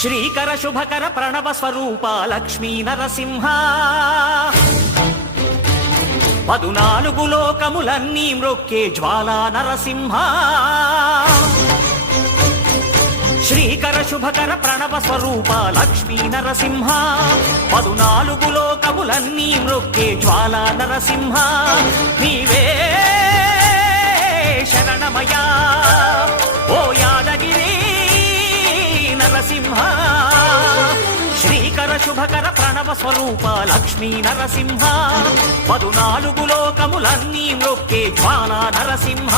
శ్రీకర శుభకర ప్రణవ స్వరూప లక్ష్మీ నరసింహ 14 లోకములన్నీ మ్రొక్కే జ్వాలా నరసింహ శ్రీకర శుభకర ప్రణవ స్వరూప లక్ష్మీ నరసింహ 14 లోకములన్నీ మ్రొక్కే జ్వాలా నరసింహ నీవే శరణమయా ఓ యాదగిరి నరసింహ శ్రీకర శుభకర ప్రణవ స్వరూప లక్ష్మీ నరసింహ 14 లోకములన్నీ మ్రొక్కే జ్వాలా నరసింహ